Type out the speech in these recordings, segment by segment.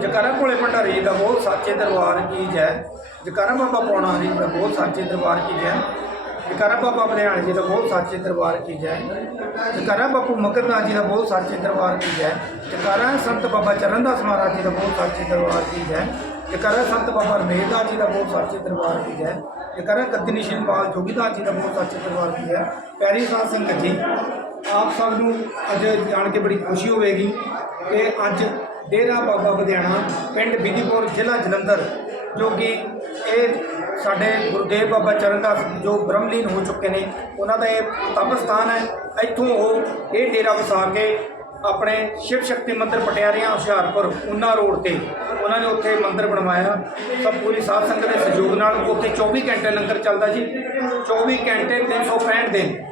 ਜਕਾਰਾ ਕੋਲੇ ਭੰਡਾਰੀ ਦਾ ਬਹੁਤ ਸੱਚੇ ਦਰਬਾਰ ਕੀ ਜੈ। ਜਕਾਰਾ ਬਾਬਾ ਪੌਣਾ ਜੀ ਦਾ ਬਹੁਤ ਸੱਚੇ ਦਰਬਾਰ ਕੀ ਜੈ। ਜਕਾਰਾ ਬਾਬਾ ਬਲਿਆਣ ਜੀ ਦਾ ਬਹੁਤ ਸੱਚੇ ਦਰਬਾਰ ਕੀ ਜੈ। ਜਕਾਰਾ ਬਾਪੂ ਮਕਰਨਾਥ ਜੀ ਦਾ ਬਹੁਤ ਸੱਚੇ ਦਰਬਾਰ ਕੀ ਜੈ। ਜਕਾਰਾ ਸੰਤ ਬਾਬਾ ਚਰਨਦਾਸ ਮਹਾਰਾਜ ਜੀ ਦਾ ਬਹੁਤ ਸੱਚੇ ਦਰਬਾਰ ਕੀ ਜੈ। ਜਕਾਰਾ ਸੰਤ ਬਾਬਾ ਰਮੇਦਾਸ ਜੀ ਦਾ ਬਹੁਤ ਸੱਚੇ ਦਰਬਾਰ ਕੀ ਜੈ ਜਕਾਰਾ ਕਤਨੀ ਸ਼ਿੰਪਾਲ ਜੋਗੀਦਾਸ ਜੀ ਦਾ ਬਹੁਤ ਸੱਚੇ ਦਰਬਾਰ ਕੀ ਜੈ ਪਿਆਰੀ ਸਾਧ ਸੰਗਤ ਜੀ ਆਪ ਸਭ ਨੂੰ ਅੱਜ ਜਾਣ ਕੇ ਬੜੀ ਖੁਸ਼ੀ ਹੋਵੇਗੀ ਕਿ ਅੱਜ ਡੇਰਾ ਬਾਬਾ ਬਧਿਆਣਾ ਪਿੰਡ ਬਿਧੀਪੁਰ ਜ਼ਿਲ੍ਹਾ ਜਲੰਧਰ, ਜੋ ਕਿ ਇਹ ਸਾਡੇ ਗੁਰਦੇਵ ਬਾਬਾ ਚਰਨਦਾਸ ਜੋ ਬ੍ਰਹਮਲੀਨ ਹੋ ਚੁੱਕੇ ਨੇ, ਉਹਨਾਂ ਦਾ ਇਹ ਤਪ ਸਥਾਨ ਹੈ। ਇੱਥੋਂ ਉਹ ਇਹ ਡੇਰਾ ਵਸਾ ਕੇ ਆਪਣੇ ਸ਼ਿਵ ਸ਼ਕਤੀ ਮੰਦਿਰ ਪਟਿਆਰੀਆਂ, ਹੁਸ਼ਿਆਰਪੁਰ, ਉਨਾ ਰੋਡ ਤੇ ਉਹਨਾਂ ਨੇ ਉੱਥੇ ਮੰਦਿਰ ਬਣਵਾਇਆ। ਸਭ ਪੂਰੀ ਸਾਧ ਸੰਗਤ ਦੇ ਸਹਿਯੋਗ ਨਾਲ ਉੱਥੇ 24 ਘੰਟੇ ਲੰਗਰ ਚੱਲਦਾ ਜੀ। 24 ਘੰਟੇ 365 ਦਿਨ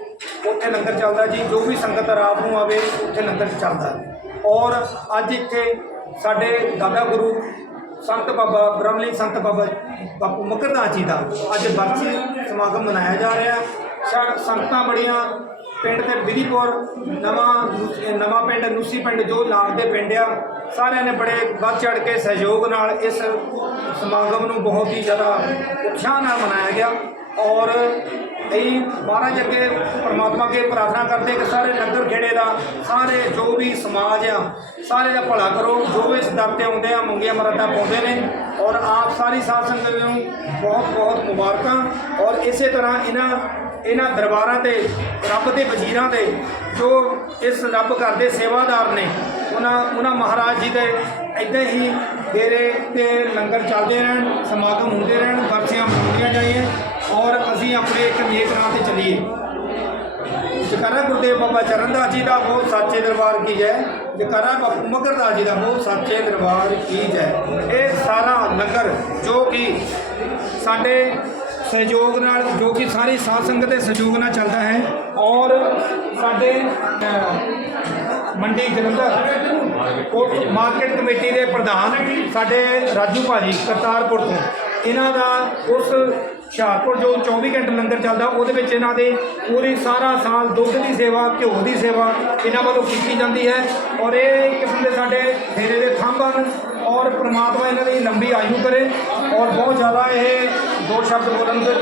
ਉੱਥੇ ਲੰਗਰ ਚੱਲਦਾ ਜੀ। ਜੋ ਵੀ ਸੰਗਤ ਰਾਤ ਨੂੰ ਆਵੇ, ਉੱਥੇ ਲੰਗਰ ਚੱਲਦਾ। ਔਰ ਅੱਜ ਇੱਥੇ ਸਾਡੇ ਦਾਦਾ ਗੁਰੂ ਸੰਤ ਬਾਬਾ ਬ੍ਰਹਮਲੀ ਸੰਤ ਬਾਬਾ ਬਾਪੂ ਮਕਰਦਾਸ ਜੀ ਦਾ ਅੱਜ ਬਰਸੀ ਸਮਾਗਮ ਮਨਾਇਆ ਜਾ ਰਿਹਾ। ਸਾ- ਸੰਗਤਾਂ ਬੜੀਆਂ ਪਿੰਡ ਤੇ ਬਿਧੀਪੁਰ ਨਵਾਂ ਨਵਾਂ ਪਿੰਡ, ਨੂਸੀ ਪਿੰਡ ਜੋ ਨਾਲ ਦੇ ਪਿੰਡ ਆ, ਸਾਰਿਆਂ ਨੇ ਬੜੇ ਵੱਧ ਚੜ ਕੇ ਸਹਿਯੋਗ ਨਾਲ ਇਸ ਸਮਾਗਮ ਨੂੰ ਬਹੁਤ ਹੀ ਜ਼ਿਆਦਾ ਉਤਸ਼ਾਹ ਨਾਲ ਮਨਾਇਆ ਗਿਆ ਔਰ ਇਹ ਮਹਾਰਾਜ ਅੱਗੇ ਪਰਮਾਤਮਾ ਅੱਗੇ ਪ੍ਰਾਰਥਨਾ ਕਰਦੇ ਕਿ ਸਾਰੇ ਨਗਰ ਖੇੜੇ ਦਾ, ਸਾਰੇ ਜੋ ਵੀ ਸਮਾਜ ਆ, ਸਾਰੇ ਦਾ ਭਲਾ ਕਰੋ, ਜੋ ਵੀ ਇਸ ਦਰ ਤੇ ਆਉਂਦੇ ਆ, ਮੰਗੀਆਂ ਮਰਦਾ ਪਾਉਂਦੇ ਨੇ ਔਰ ਆਪ ਸਾਰੀ ਸਾਧ ਸੰਗਤ ਨੂੰ ਬਹੁਤ ਬਹੁਤ ਮੁਬਾਰਕਾਂ ਔਰ ਇਸੇ ਤਰ੍ਹਾਂ ਇਹਨਾਂ ਇਹਨਾਂ ਦਰਬਾਰਾਂ ਤੇ, ਰੱਬ ਦੇ ਵਜ਼ੀਰਾਂ ਦੇ ਜੋ ਇਸ ਰੱਬ ਘਰ ਦੇ ਸੇਵਾਦਾਰ ਨੇ, ਉਹਨਾਂ ਉਹਨਾਂ ਮਹਾਰਾਜ ਜੀ ਦੇ ਇਦਾਂ ਹੀ ਡੇਰੇ ਤੇ ਲੰਗਰ ਚੱਲਦੇ ਰਹਿਣ, ਸਮਾਗਮ ਹੁੰਦੇ ਰਹਿਣ ਬਰਸੀਆਂ ਮਨਾਉਂਦੀਆਂ ਜਾਈਏ ਔਰ ਅਸੀਂ ਆਪਣੇ ਇੱਕ ਨੇਕ ਰਾਹ ਤੇ ਚੱਲੀਏ। ਜਕਾਰਾ ਗੁਰਦੇਵ ਬਾਬਾ ਚਰਨਦਾਸ ਜੀ ਦਾ ਬਹੁਤ ਸੱਚੇ ਦਰਬਾਰ ਕੀ ਜੈ, ਜਕਾਰਾ ਬਾਪੂ ਮਗਰਦਾਸ ਜੀ ਦਾ ਬਹੁਤ ਸੱਚੇ ਦਰਬਾਰ ਕੀ ਜੈ। ਇਹ ਸਾਰਾ ਲੰਗਰ ਜੋ ਕਿ ਸਾਡੇ ਸਹਿਯੋਗ ਨਾਲ ਜੋ ਕਿ ਸਾਰੀ ਸਾਧ ਸੰਗਤ ਦੇ ਸਹਿਯੋਗ ਨਾਲ ਚੱਲਦਾ ਹੈ ਔਰ ਸਾਡੇ ਮੰਡੀ ਜਲੰਧਰ ਮਾਰਕੀਟ ਕਮੇਟੀ ਦੇ ਪ੍ਰਧਾਨ ਸਾਡੇ ਰਾਜੂ ਭਾਜੀ ਕਰਤਾਰਪੁਰ ਤੋਂ। ਇਹਨਾਂ ਦਾ ਉਸ ਹੁਸ਼ਿਆਰਪੁਰ ਜੋ 24 ਘੰਟੇ ਲੰਗਰ ਚੱਲਦਾ, ਉਹਦੇ ਵਿੱਚ ਇਹਨਾਂ ਦੇ ਪੂਰੀ ਸਾਰਾ ਸਾਲ ਦੁੱਧ ਦੀ ਸੇਵਾ, ਘਿਓ ਦੀ ਸੇਵਾ ਇਹਨਾਂ ਵੱਲੋਂ ਕੀਤੀ ਜਾਂਦੀ ਹੈ ਔਰ ਇਹ ਕਿਸਮ ਦੇ ਸਾਡੇ ਡੇਰੇ ਦੇ ਥੰਬ ਹਨ ਔਰ ਪ੍ਰਮਾਤਮਾ ਇਹਨਾਂ ਦੀ ਲੰਬੀ ਆਯੂ ਕਰੇ ਔਰ ਬਹੁਤ ਜ਼ਿਆਦਾ ਇਹ ਦੋ ਸ਼ਬਦ ਬੋਲਣ ਦੇ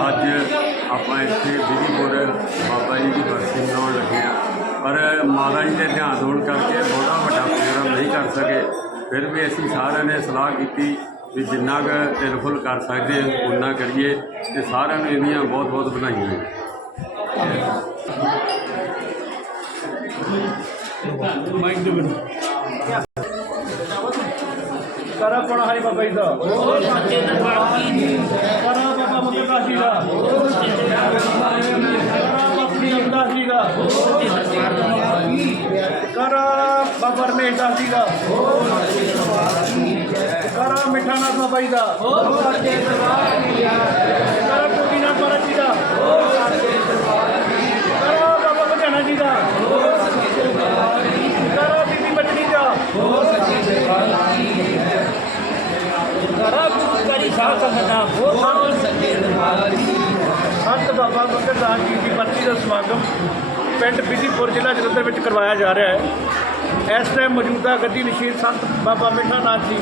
ਅੱਜ ਆਪਾਂ ਇੱਥੇ ਬਿਧੀਪੁਰ ਬਾਬਾ ਜੀ ਦੀ ਬਰਸੀ ਮਨਾਉਣ ਲੱਗੇ ਆ ਪਰ ਮਾਤਾ ਜੀ ਦੇ ਧਿਆਨ ਹੋਣ ਕਰਕੇ ਬਹੁਤਾ ਵੱਡਾ ਪ੍ਰੋਗਰਾਮ ਨਹੀਂ ਕਰ ਸਕੇ। ਫਿਰ ਵੀ ਅਸੀਂ ਸਾਰਿਆਂ ਨੇ ਸਲਾਹ ਕੀਤੀ ਵੀ ਜਿੰਨਾ ਕੁ ਤਿਲ ਫੁੱਲ ਕਰ ਸਕਦੇ ਹਾਂ, ਉਨਾ ਕਰੀਏ ਤੇ ਸਾਰਿਆਂ ਨੂੰ ਇਹਦੀਆਂ ਬਹੁਤ ਬਹੁਤ ਵਧਾਈਆਂ ਕਰਾ ਪਣਾ ਹਰੀ ਬਾਬਾ ਜੀ ਦਾ। ਹੋਰ ਸੱਚੇ ਦਰਬਾਰ ਕੀ ਕਰਾ ਬਾਬਾ ਮੁਕਰਦਾਸ ਜੀ ਦਾ। ਕਰਾ ਬਾਪੂ ਰਮਦਾਸ ਜੀ ਦਾ। ਕਰਾ ਬਾਬਾ ਰਮੇਸ਼ਦਾਸ ਜੀ ਦਾ। ਕਰਾ ਮਿੱਠਾ ਨਾਥ ਬਾਬਾ ਜੀ ਦਾ। ਕਰਾ ਟੋਕੀਨਾਥ ਮਹਾਰਾਜ ਜੀ ਦਾ। ਕਰਾ ਬਾਬਾ ਬਧਾਣਾ ਜੀ ਦਾ ਕਰਾ ਬੀਬੀ ਮੱਛਲੀ ਦਾ ਕਰਾ ਗੁਰੂ ਕਰੀ ਸਾਧ ਸੰਗਤ ਦਾ ਹੋਰ ਸੱਚੇ ਦਰਬਾਰ ਕੀ ਸੰਤ ਬਾਬਾ ਮਕਰਦਾਸ ਜੀ ਦੀ ਬਰਸੀ ਦਾ ਸਮਾਗਮ ਪਿੰਡ ਬਿਧੀਪੁਰ ਜ਼ਿਲ੍ਹਾ ਜਲੰਧਰ ਵਿੱਚ ਕਰਵਾਇਆ ਜਾ ਰਿਹਾ ਹੈ। ਇਸ ਟਾਈਮ ਮੌਜੂਦਾ ਗੱਦੀ ਨਸ਼ੀਨ ਸੰਤ ਬਾਬਾ ਮਿੱਠਾ ਨਾਥ ਜੀ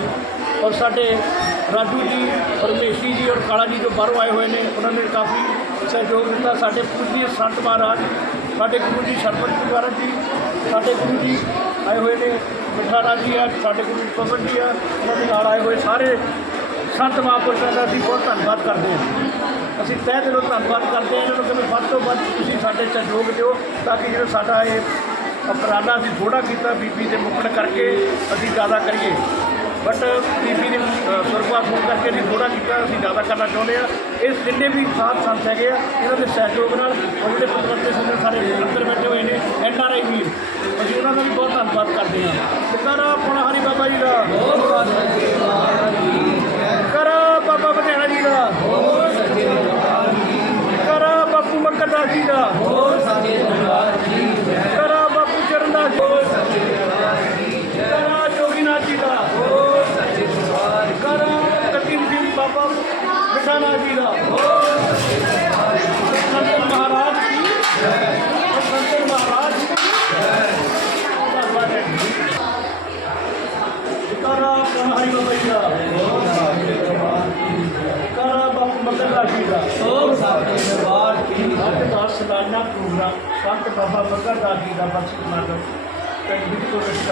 ਔਰ ਸਾਡੇ ਰਾਜੂ ਜੀ ਪਰਮੇਸ਼ੀ ਜੀ ਔਰ ਕਾਲਾ ਜੀ ਜੋ ਬਾਹਰੋਂ ਆਏ ਹੋਏ ਨੇ ਉਹਨਾਂ ਨੇ ਕਾਫੀ ਸਹਿਯੋਗ ਦਿੱਤਾ। ਸਾਡੇ ਪੂਜਨੀय ਸੰਤ ਮਹਾਰਾਜ ਸਾਡੇ ਗੁਰੂ ਜੀ ਸਰਪੰਚ ਮਹਾਰਾਜ ਜੀ ਸਾਡੇ ਗੁਰੂ ਜੀ ਆਏ ਹੋਏ ਨੇ ਮਿੱਠਾ ਨਾਥ ਜੀ ਆ ਸਾਡੇ ਗੁਰੂ ਪਵਨ ਜੀ ਆ ਉਹਨਾਂ ਦੇ ਨਾਲ ਆਏ ਹੋਏ ਸਾਰੇ ਸੰਤ ਮਹਾਂਪੁਰਸ਼ਾਂ ਦਾ ਅਸੀਂ ਬਹੁਤ ਧੰਨਵਾਦ ਕਰਦੇ ਹਾਂ। ਅਸੀਂ ਤਹਿ ਦਿਲੋਂ ਧੰਨਵਾਦ ਕਰਦੇ ਹਾਂ ਇਹਨਾਂ ਨੂੰ ਕਿ ਵੱਧ ਤੋਂ ਵੱਧ ਤੁਸੀਂ ਸਾਡੇ ਸਹਿਯੋਗ ਦਿਓ ਤਾਂ ਕਿ ਜਿਹੜਾ ਸਾਡਾ ਇਹ ਉਪਰਾਲਾ ਅਸੀਂ ਥੋੜਾ ਕੀਤਾ ਬੀਬੀ ਦੇ ਮੁਕਣ ਕਰਕੇ ਅਸੀਂ ਜ਼ਿਆਦਾ ਕਰੀਏ। ਬਟ ਬੀਬੀ ਦੇ ਅ, ਹੋਣ ਕਰਕੇ ਅਸੀਂ ਥੋੜਾ ਕੀਤਾ ਅਸੀਂ ਜ਼ਿਆਦਾ ਕਰਨਾ ਚਾਹੁੰਦੇ ਆ ਇਸ ਜਿੰਨੇ ਵੀ ਸਾਥ ਸੰਤ ਹੈਗੇ ਆ ਇਹਨਾਂ ਦੇ ਸਹਿਯੋਗ ਨਾਲ ਔਰ ਜਿਹੜੇ ਕੁਦਰਤੀ ਸੰਗਤ ਸਾਰੇ ਅੰਦਰ ਬੈਠੇ ਹੋਏ ਨੇ ਐਨ ਆਰ ਆਈ ਵੀਰ ਅਸੀਂ ਉਹਨਾਂ ਦਾ ਵੀ ਬਹੁਤ ਧੰਨਵਾਦ ਕਰਦੇ ਹਾਂ। ਸ਼ੁਕਰ ਆ ਆਪਣਾ ਹਰੀ ਬਾਬਾ ਜੀ ਦਾ ਬਹੁਤ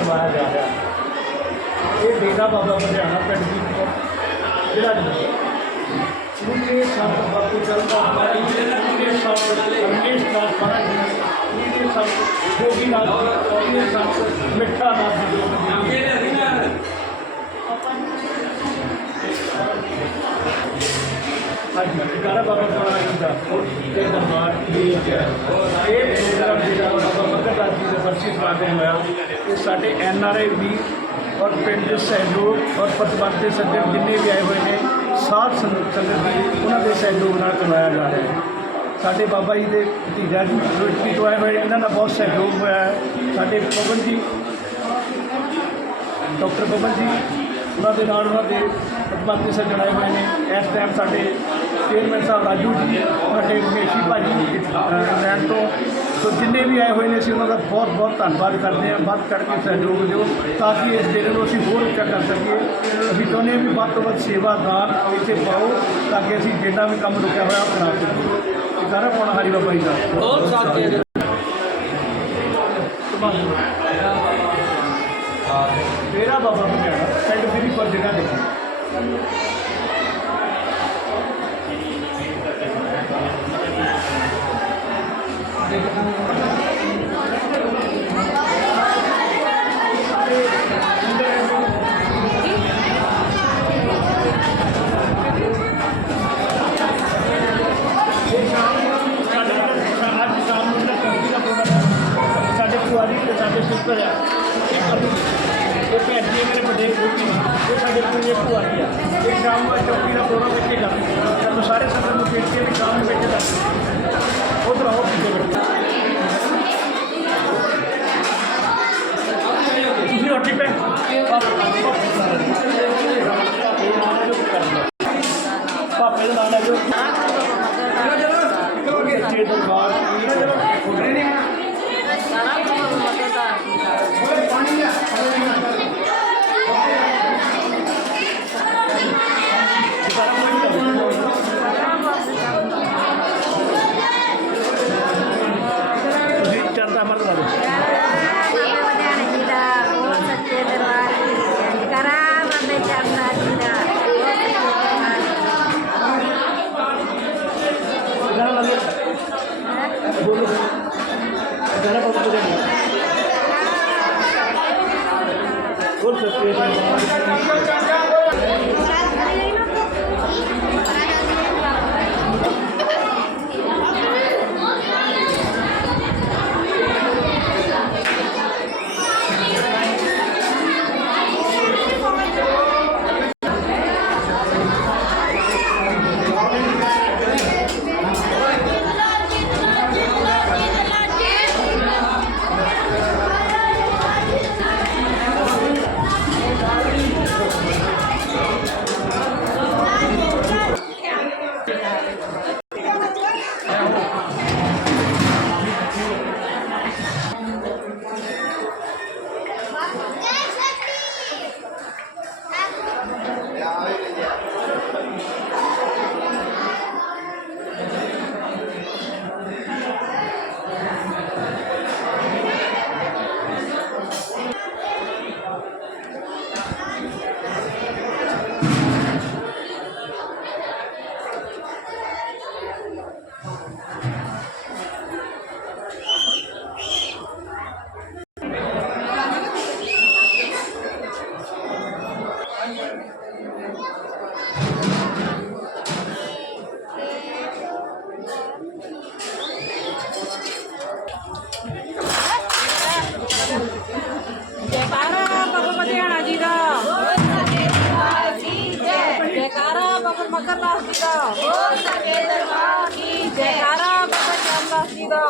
ਕਰਵਾਇਆ ਜਾ ਰਿਹਾ ਹੈ ਇਹ ਡੇਰਾ ਬਾਬਾ ਲੁਧਿਆਣਾ ਪਿੰਡ ਦੀ ਜਿਹੜਾ ਜਿਹੜੇ ਸੰਤ ਬਾਪੂ ਚਰਨਾ ਮਾਰੀ ਜਿਹੜੇ ਸੰਤ ਰਮੇਸ਼ ਨਾਥ ਮਹਾਰਾਜ ਜਿਹੜੇ ਸੰਤ ਜੋਗੀ ਨਾਥ ਜਿਹੜੇ ਸੰਤ ਮਿੱਠਾ ਨਾਥ ਜੀ ਹਾਂਜੀ ਗਾਰਾ ਬਾਬਾ ਬਣਾ ਜਾਂਦਾ ਤੇ ਦਰਬਾਰ ਦੀ ਇਹ ਪ੍ਰੋਗਰਾਮ ਜਿਹੜਾ ਬਾਬਾ ਮੱਕਰ ਦਾਸ ਜੀ ਸਾਡੇ ਐਨ ਆਰ ਆਈ ਵੀ ਔਰ ਪਿੰਡ ਦੇ ਸਹਿਯੋਗ ਔਰ ਪਤਵੰਤ ਦੇ ਸੱਜਣ ਜਿੰਨੇ ਵੀ ਆਏ ਹੋਏ ਨੇ ਸਾਥ ਸੰਗਤ ਸੰਗਤ ਦੀ ਉਹਨਾਂ ਦੇ ਸਹਿਯੋਗ ਨਾਲ ਕਰਵਾਇਆ ਜਾ ਰਿਹਾ ਹੈ। ਸਾਡੇ ਬਾਬਾ ਜੀ ਦੇ ਭਤੀਜਾ ਜੀ ਰੋਟੀ ਤੋਂ ਆਏ ਹੋਏ ਇਹਨਾਂ ਦਾ ਬਹੁਤ ਸਹਿਯੋਗ ਹੋਇਆ ਹੈ। ਸਾਡੇ ਪਵਨ ਜੀ, ਡਾਕਟਰ ਪਵਨ ਜੀ, ਉਹਨਾਂ ਦੇ ਨਾਲ ਉਹਨਾਂ ਦੇ ਪਤਵੰਤੇ ਸੱਜਣ ਆਏ ਹੋਏ ਨੇ। ਇਸ ਟਾਈਮ ਸਾਡੇ ਚੇਅਰਮੈਨ ਸਾਹਿਬ ਰਾਜੂ ਜੀ, ਸਾਡੇ ਮੇਸ਼ੀ ਭਾਜੀ ਲੈਣ ਤੋਂ ਸੋ ਜਿੰਨੇ ਵੀ ਆਏ ਹੋਏ ਨੇ ਅਸੀਂ ਉਹਨਾਂ ਦਾ ਬਹੁਤ ਬਹੁਤ ਧੰਨਵਾਦ ਕਰਦੇ ਹਾਂ। ਵੱਧ ਚੜ੍ਹ ਕੇ ਸਹਿਯੋਗ ਦਿਓ ਤਾਂ ਕਿ ਇਸ ਡੇਰੇ ਨੂੰ ਅਸੀਂ ਹੋਰ ਉੱਚਾ ਕਰ ਸਕੀਏ। ਅਸੀਂ ਚਾਹੁੰਦੇ ਹਾਂ ਵੀ ਵੱਧ ਤੋਂ ਵੱਧ ਸੇਵਾਦਾਰ ਇੱਥੇ ਪਾਓ ਤਾਂ ਕਿ ਅਸੀਂ ਜਿੰਨਾ ਵੀ ਕੰਮ ਰੁਕਿਆ ਹੋਇਆ ਉਹ ਕਰਾ ਸਕੀਏ ਇਹ ਸਾਰਾ ਪਾਉਣਾ ਹਰੀ ਬਾਬਾ ਜੀ ਦਾ। ਓ ਸਾਡੇ ਡੇਰਾ ਬਾਬਾ ਬਗਿਆਣਾ ਪਿੰਡ ਬਿਰੀਪੁਰ ਜਗ੍ਹਾ ਦੇ ਤੁਸੀਂ ਚਰਦਾ ਜੈਕਾਰਾ ਬਾਬਾ ਮਕਰ ਦਾਸ ਜੀ ਦਾ ਹੋ ਸਕੇ ਦਰਬਾਰ ਕੀ ਜੈਕਾਰਾ ਬਾਬਾ ਸ਼ਾਮਦਾਸ ਜੀ ਦਾ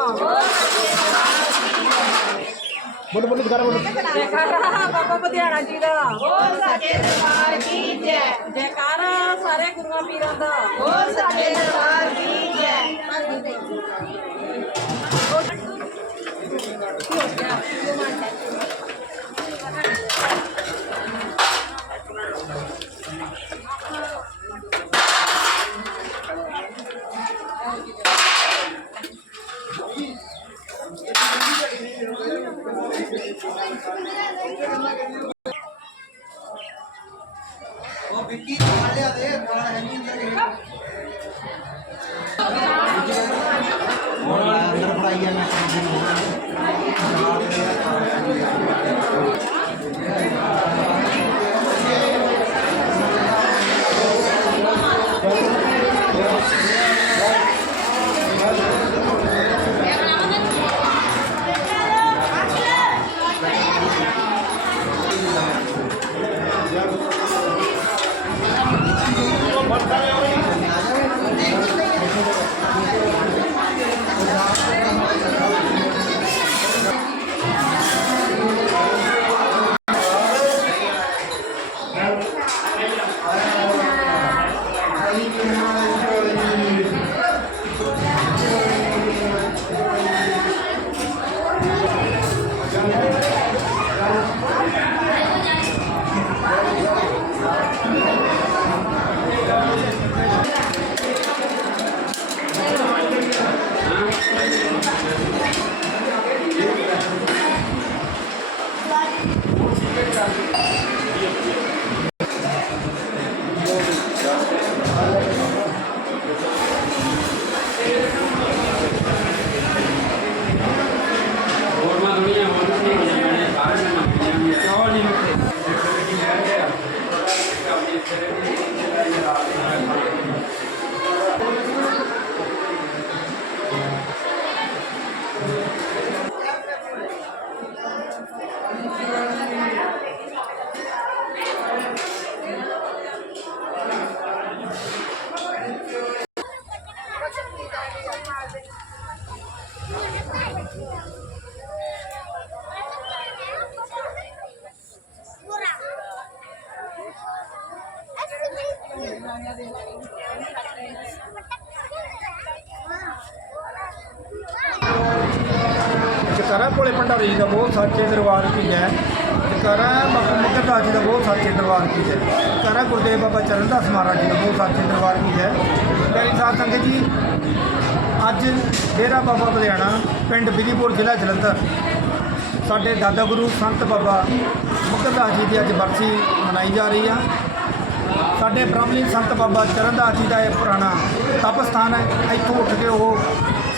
ਬੋਲੋ ਬੋਲੋ ਦੁਬਾਰਾ ਬੋਲੋ ਜੈਕਾਰਾ ਬਾਬਾ ਮਧਿਆਣਾ ਜੀ ਦਾ ਹੋ ਸਕੇ ਦਰਬਾਰ ਕੀ ਜੈ ਜੈਕਾਰਾ ਸਾਰੇ ਗੁਰੂਆਂ ਪੀਰਾਂ ਦਾ ਬੋਲ ਸਕੇ ਦਰਬਾਰ ਕੀ ਜਕਾਰਾ ਕੋਲੇ ਭੰਡਾਰੀ ਜੀ ਦਾ ਬਹੁਤ ਸੱਚੇ ਦਰਬਾਰ ਕੀ ਹੈ। ਜਕਾਰਾ ਬਾਬਾ ਮਕਰਦਾਸ ਜੀ ਦਾ ਬਹੁਤ ਸੱਚੇ ਦਰਬਾਰ ਕੀ ਹੈ। ਜਕਾਰਾ ਗੁਰਦੇਵ ਬਾਬਾ ਚਰਨਦਾਸ ਮਹਾਰਾਜ ਜੀ ਦਾ ਬਹੁਤ ਸੱਚੇ ਦਰਬਾਰ ਕੀ ਹੈ। ਪਿਆਰੀ ਸਾਥ ਸੰਗਤ ਜੀ, ਅੱਜ ਡੇਰਾ ਬਾਬਾ ਬਲਿਆਣਾ, ਪਿੰਡ ਬਿਜੀਪੁਰ ਜ਼ਿਲ੍ਹਾ ਜਲੰਧਰ। ਸਾਡੇ ਦਾਦਾ ਗੁਰੂ ਸੰਤ ਬਾਬਾ ਮਕਰਦਾਸ ਜੀ ਦੀ ਅੱਜ ਬਰਸੀ ਮਨਾਈ ਜਾ ਰਹੀ ਆ। ਸਾਡੇ ਬ੍ਰਾਹਮਣੀ ਸੰਤ ਬਾਬਾ ਚਰਨਦਾਸ ਜੀ ਦਾ ਇਹ ਪੁਰਾਣਾ ਤਪ ਸਥਾਨ ਹੈ। ਇੱਥੋਂ ਉੱਠ ਕੇ ਉਹ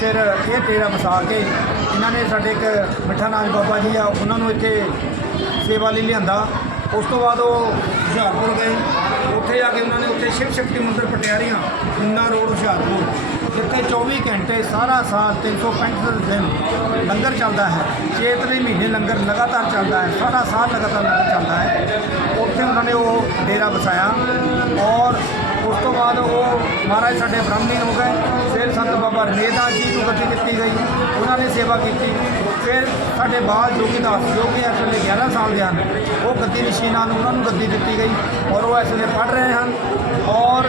ਫਿਰ ਇਹ ਡੇਰਾ ਵਸਾ ਕੇ ਇਹਨਾਂ ਨੇ ਸਾਡੇ ਇੱਕ ਮਿੱਠਾ ਨਾਜ ਬਾਬਾ ਜੀ ਆ, ਉਹਨਾਂ ਨੂੰ ਇੱਥੇ ਸੇਵਾ ਲਈ ਲਿਆਂਦਾ। ਉਸ ਤੋਂ ਬਾਅਦ ਉਹ ਹੁਸ਼ਿਆਰਪੁਰ ਗਏ। ਉੱਥੇ ਜਾ ਕੇ ਉਹਨਾਂ ਨੇ ਉੱਥੇ ਸ਼ਿਵ ਸ਼ਕਤੀ ਮੰਦਿਰ ਪਟਿਆਰੀਆਂ ਉਨਾ ਰੋਡ ਹੁਸ਼ਿਆਰਪੁਰ। ਜਿੱਥੇ 24 ਘੰਟੇ ਸਾਰਾ ਸਾਲ 365 ਦਿਨ ਲੰਗਰ ਚੱਲਦਾ ਹੈ। ਚੇਤ ਦੇ ਮਹੀਨੇ ਲੰਗਰ ਲਗਾਤਾਰ ਚੱਲਦਾ ਹੈ। ਸਾਰਾ ਸਾਲ ਲਗਾਤਾਰ ਲੰਗਰ ਚੱਲਦਾ ਹੈ। ਉੱਥੇ ਉਹਨਾਂ ਨੇ ਉਹ ਡੇਰਾ ਵਸਾਇਆ ਔਰ ਉਸ ਤੋਂ ਬਾਅਦ ਉਹ ਮਹਾਰਾਜ ਸਾਡੇ ਬ੍ਰਾਹਮਣੀ ਹੋ ਗਏ। ਫਿਰ ਸੰਤ ਬਾਬਾ ਰਮੇਦਾਸ ਜੀ ਨੂੰ ਗੱਦੀ ਦਿੱਤੀ ਗਈ। ਉਹਨਾਂ ਨੇ ਸੇਵਾ ਕੀਤੀ। ਫਿਰ ਸਾਡੇ ਬਾਲ ਜੋਗੀ ਦਾਸ ਜੋ ਕਿ ਇਸ ਵੇਲੇ 11 ਸਾਲ ਦੇ ਹਨ, ਉਹ ਗੱਦੀ ਨਸ਼ੀਨਾਂ ਨੂੰ ਉਹਨਾਂ ਨੂੰ ਗੱਦੀ ਦਿੱਤੀ ਗਈ ਔਰ ਉਹ ਇਸ ਵੇਲੇ ਪੜ੍ਹ ਰਹੇ ਹਨ। ਔਰ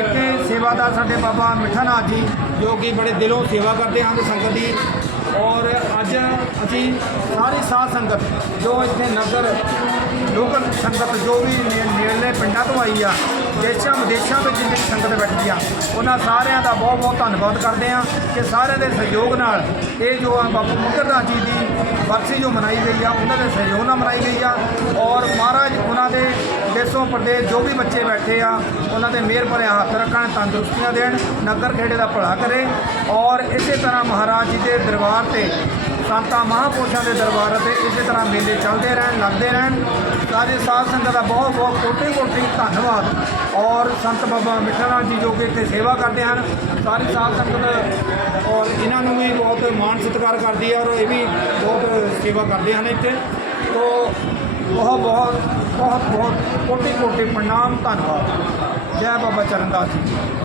ਇੱਥੇ ਸੇਵਾਦਾਰ ਸਾਡੇ ਬਾਬਾ ਮਿੱਠਾ ਨਾਥ ਜੀ ਜੋ ਕਿ ਬੜੇ ਦਿਲੋਂ ਸੇਵਾ ਕਰਦੇ ਹਨ, ਸੰਗਤ ਦੀ ਅਸੀਂ ਸਾਰੀ ਸਾਧ ਸੰਗਤ ਜੋ ਇੱਥੇ ਨਗਰ, ਲੋਕਲ ਸੰਗਤ ਜੋ ਵੀ ਨੇ- ਨੇੜਲੇ ਪਿੰਡਾਂ ਤੋਂ ਆਈ ਆ, ਦੇਸ਼ਾਂ, ਵਿਦੇਸ਼ਾਂ ਵਿੱਚ ਜਿੰਨੀ ਸੰਗਤ ਬੈਠੀ ਆ, ਉਹਨਾਂ ਸਾਰਿਆਂ ਦਾ ਬਹੁਤ ਬਹੁਤ ਧੰਨਵਾਦ ਕਰਦੇ ਆ ਕਿ ਸਾਰਿਆਂ ਦੇ ਸਹਿਯੋਗ ਨਾਲ ਇਹ ਜੋ ਆ ਬਾਬਾ ਮੁਕਰਦਾਸ ਜੀ ਦੀ ਬਰਸੀ ਜੋ ਮਨਾਈ ਗਈ ਆ, ਉਹਨਾਂ ਦੇ ਸਹਿਯੋਗ ਨਾਲ ਮਨਾਈ ਗਈ ਆ ਔਰ ਮਹਾਰਾਜ ਉਹਨਾਂ ਦੇ ਦੇਸ਼ੋਂ ਪ੍ਰਦੇਸ਼ ਜੋ ਵੀ ਬੱਚੇ ਬੈਠੇ ਆ, ਉਹਨਾਂ ਦੇ ਮਿਹਰ ਭਰੇ ਹੱਥ ਰੱਖਣ, ਤੰਦਰੁਸਤੀਆਂ ਦੇਣ, ਨਗਰ ਖੇੜੇ ਦਾ ਭਲਾ ਕਰੇ। ਔਰ ਇਸੇ ਤਰ੍ਹਾਂ ਮਹਾਰਾਜ ਜੀ ਦੇ ਦਰਬਾਰ ਤੇ, ਸੰਤਾਂ ਮਹਾਂਪੁਰਸ਼ਾਂ ਦੇ ਦਰਬਾਰ ਤੇ ਇਸੇ ਤਰ੍ਹਾਂ ਮੇਲੇ ਚੱਲਦੇ ਰਹਿਣ, ਲੱਗਦੇ ਰਹਿਣ। ਸਾਰੇ ਸਾਧ ਸੰਗਤ ਦਾ ਬਹੁਤ ਬਹੁਤ ਕੋਟੀ ਕੋਟੀ ਧੰਨਵਾਦ। ਔਰ ਸੰਤ ਬਾਬਾ ਮਿੱਠਾ ਰਾਮ ਜੀ ਜੋ ਕਿ ਇੱਥੇ ਸੇਵਾ ਕਰਦੇ ਹਨ। ਸਾਰੀ ਸਾਧ ਸੰਗਤ ਔਰ ਇਹਨਾਂ ਨੂੰ ਵੀ ਬਹੁਤ ਮਾਣ ਸਤਿਕਾਰ ਕਰਦੀ ਹੈ ਔਰ ਇਹ ਵੀ ਬਹੁਤ ਸੇਵਾ ਕਰਦੇ ਹਨ ਇੱਥੇ। ਤੋ ਬਹੁਤ ਬਹੁਤ ਬਹੁਤ ਬਹੁਤ ਕੋਟੀ ਕੋਟੀ ਪ੍ਰਣਾਮ ਧੰਨਵਾਦ। ਜੈ ਬਾਬਾ ਚਰਨਦਾਸ ਜੀ।